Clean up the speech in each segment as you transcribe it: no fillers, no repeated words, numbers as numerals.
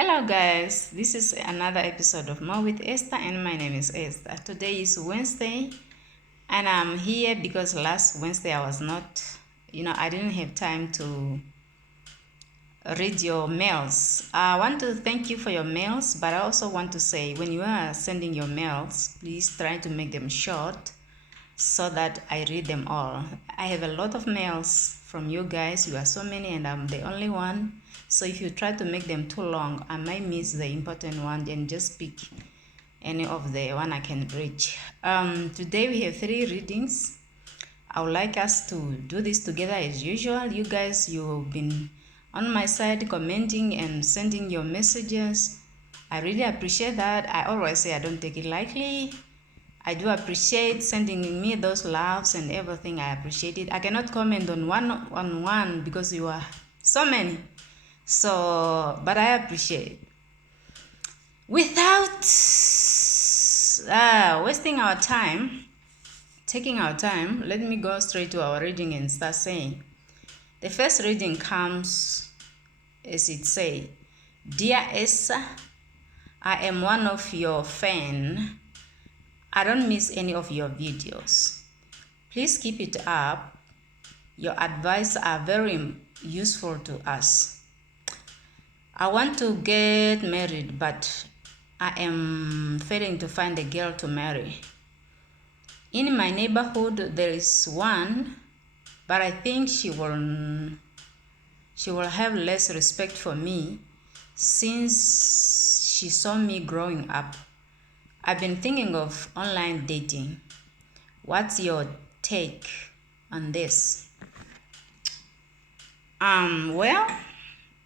Hello guys, this is another episode of More with Esther and my name is Esther. Today is Wednesday and I'm here because last Wednesday I was not, I didn't have time to read your mails. I want to thank you for your mails, but I also want to say when you are sending your mails, please try to make them short so that I read them all. I have a lot of mails from you guys. You are so many and I'm the only one. So if you try to make them too long, I might miss the important one and just pick any of the one I can reach. Today we have 3 readings. I would like us to do this together as usual. You guys, you've been on my side commenting and sending your messages. I really appreciate that. I always say I don't take it lightly. I do appreciate sending me those loves and everything. I appreciate it. I cannot comment on one because you are so many. So, but I appreciate. Without wasting our time, taking our time, let me go straight to our reading and start saying. The first reading comes as it say, Dear Esther, I am one of your fans. I don't miss any of your videos. Please keep it up. Your advice are very useful to us. I want to get married, but I am failing to find a girl to marry. In my neighborhood, there is one, but I think she will have less respect for me since she saw me growing up. I've been thinking of online dating. What's your take on this? Well,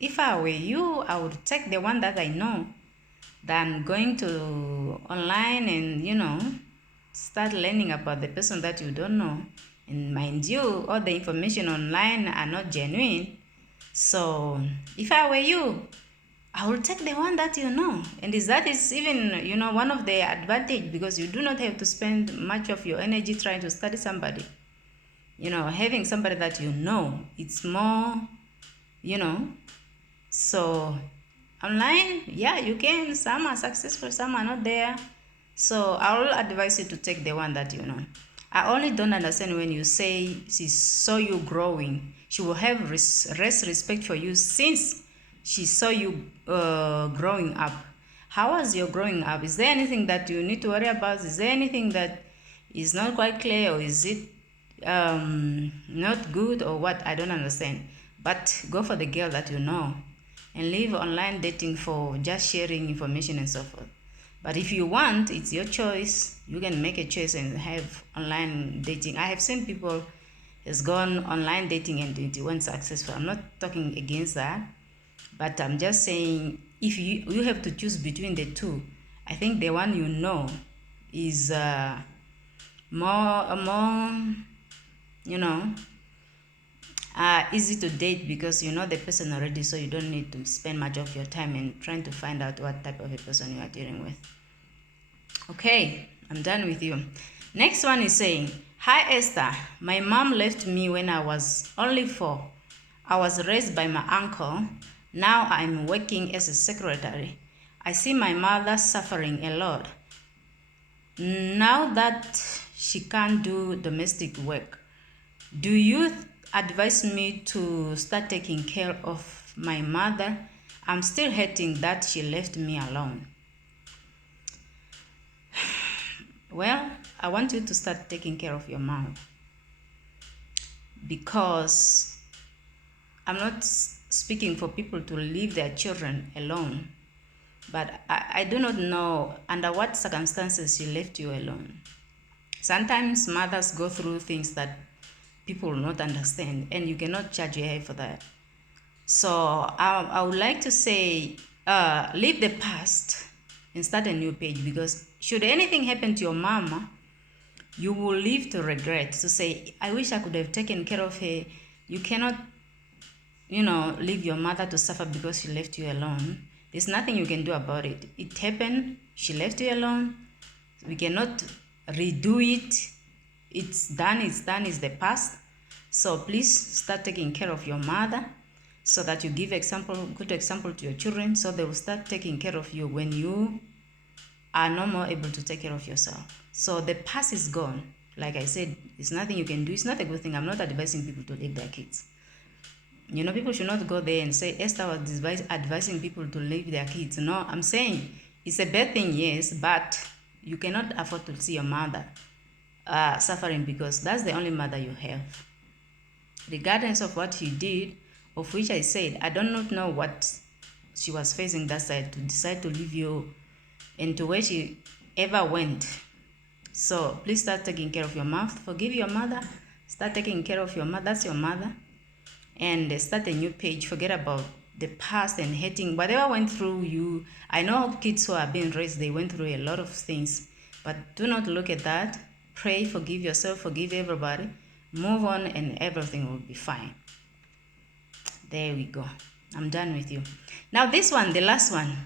if I were you, I would take the one that I know than going to online and start learning about the person that you don't know. And mind you, all the information online are not genuine. So if I were you, I will take the one that you know. And that is even one of the advantage, because you do not have to spend much of your energy trying to study somebody. Having somebody that you know, it's more, so online, yeah, you can. Some are successful, some are not there. So I will advise you to take the one that you know. I only don't understand when you say she saw you growing. She will have less respect for you since she saw you growing up. How was your growing up? Is there anything that you need to worry about? Is there anything that is not quite clear, or is it not good, or what? I don't understand. But go for the girl that you know and leave online dating for just sharing information and so forth. But if you want, it's your choice. You can make a choice and have online dating. I have seen people has gone online dating and it went successful. I'm not talking against that, but I'm just saying if you have to choose between the two, I think the one you know is more easy to date, because you know the person already, so you don't need to spend much of your time in trying to find out what type of a person you are dealing with. Okay, I'm done with you. Next one is saying, Hi Esther, my mom left me when I was only 4. I was raised by my uncle. Now I'm working as a secretary. I see my mother suffering a lot. Now that she can't do domestic work, do you advise me to start taking care of my mother? I'm still hating that she left me alone. Well, I want you to start taking care of your mom, because I'm not speaking for people to leave their children alone, but I do not know under what circumstances she left you alone. Sometimes mothers go through things that people will not understand, and you cannot judge her for that. So I would like to say, leave the past and start a new page, because should anything happen to your mama, you will live to regret, to say, I wish I could have taken care of her. You cannot, leave your mother to suffer because she left you alone. There's nothing you can do about it. It happened. She left you alone. We cannot redo it. It's done, it's the past. So please start taking care of your mother. so that you give good example to your children, so they will start taking care of you when you are no more able to take care of yourself. So the past is gone. Like I said, it's nothing you can do. It's not a good thing. I'm not advising people to leave their kids. People should not go there and say Esther was advising people to leave their kids. No, I'm saying it's a bad thing, yes, but you cannot afford to see your mother suffering, because that's the only mother you have. Regardless of what she did, of which I said, I do not know what she was facing that side to decide to leave you and to where she ever went. So please start taking care of your mouth. Forgive your mother. Start taking care of your mother. That's your mother. And start a new page. Forget about the past and hating whatever went through you. I know kids who are being raised, they went through a lot of things, but do not look at that. Pray, forgive yourself, forgive everybody, move on, and everything will be fine. There we go. I'm done with you. Now this one, the last one,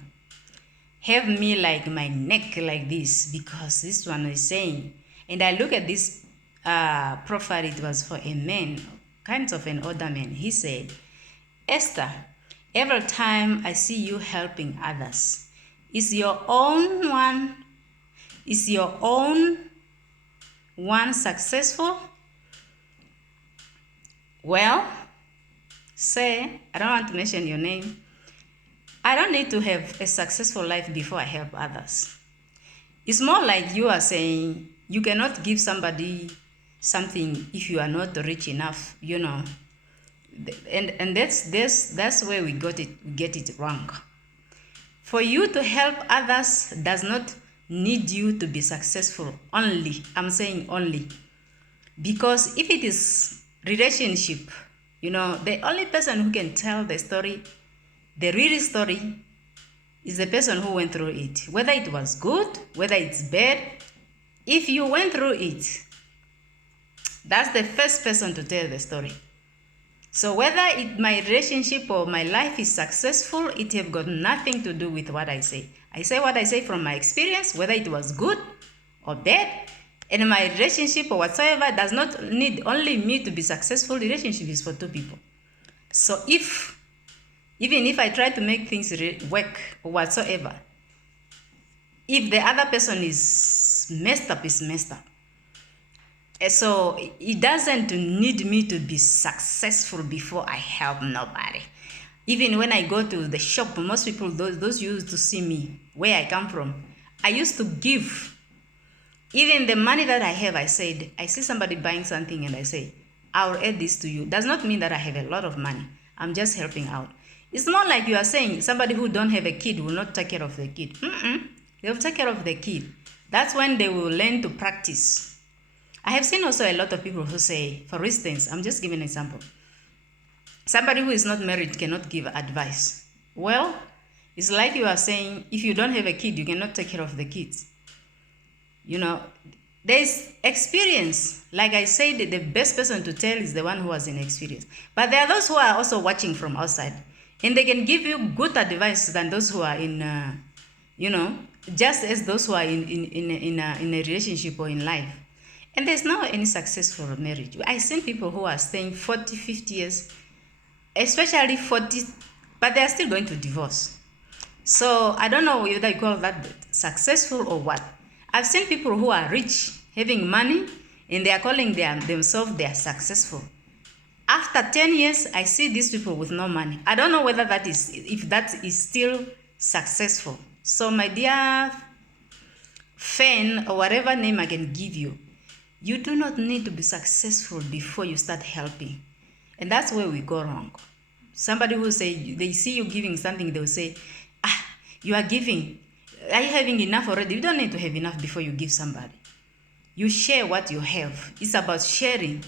have me like my neck like this, because this one is saying, and I look at this profile, it was for a man, kind of an older man. He said, Esther, every time I see you helping others, is your own one successful? Well, say, I don't want to mention your name. I don't need to have a successful life before I help others. It's more like you are saying you cannot give somebody something if you are not rich enough, And that's where we get it wrong. For you to help others does not need you to be successful only. I'm saying only. Because if it is relationship, the only person who can tell the story, the real story, is the person who went through it. Whether it was good, whether it's bad, if you went through it, that's the first person to tell the story. So whether my relationship or my life is successful, it have got nothing to do with what I say. I say what I say from my experience, whether it was good or bad. And my relationship or whatsoever does not need only me to be successful. Relationship is for two people. So even if I try to make things work or whatsoever, if the other person is messed up, is messed up. So it doesn't need me to be successful before I help nobody. Even when I go to the shop, most people, those used to see me, where I come from, I used to give. Even the money that I have, I said, I see somebody buying something and I say, I'll add this to you. Does not mean that I have a lot of money. I'm just helping out. It's not like you are saying somebody who don't have a kid will not take care of the kid. They will take care of the kid. That's when they will learn to practice. I have seen also a lot of people who say, for instance, I'm just giving an example. Somebody who is not married cannot give advice. Well, it's like you are saying, if you don't have a kid, you cannot take care of the kids. There's experience. Like I said, the best person to tell is the one who has an experience. But there are those who are also watching from outside. And they can give you good advice than those who are in, just as those who are in a relationship or in life. And there's not any successful marriage. I've seen people who are staying 40, 50 years, especially 40, but they are still going to divorce. So I don't know whether you call that successful or what. I've seen people who are rich, having money, and they are calling themselves they are successful. After 10 years, I see these people with no money. I don't know whether if that is still successful. So my dear fan, or whatever name I can give you, you do not need to be successful before you start helping. And that's where we go wrong. Somebody will say, they see you giving something, they will say, you are giving. Are you having enough already? You don't need to have enough before you give somebody. You share what you have. It's about sharing.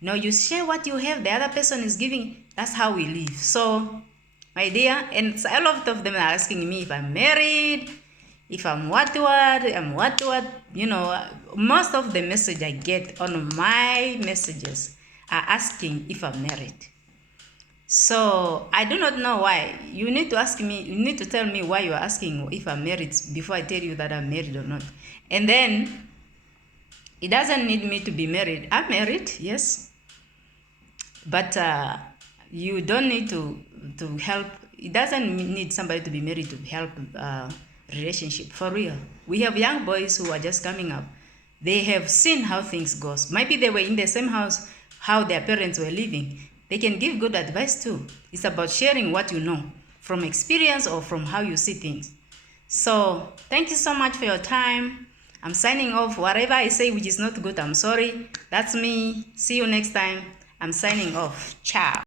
You share what you have, the other person is giving. That's how we live. So, my dear, and a lot of them are asking me if I'm married, if I'm what. Most of the message I get on my messages are asking if I'm married. So, I do not know why. You need to tell me why you are asking if I'm married before I tell you that I'm married or not. And then, it doesn't need me to be married. I'm married, yes. But You don't need to help. It doesn't need somebody to be married to help relationship. For real, we have young boys who are just coming up. They have seen how things goes. Maybe they were in the same house, how their parents were living. They can give good advice too. It's about sharing what you know from experience or from how you see things. So thank you so much for your time. I'm signing off. Whatever I say which is not good, I'm sorry. That's me. See you next time. I'm signing off. Ciao.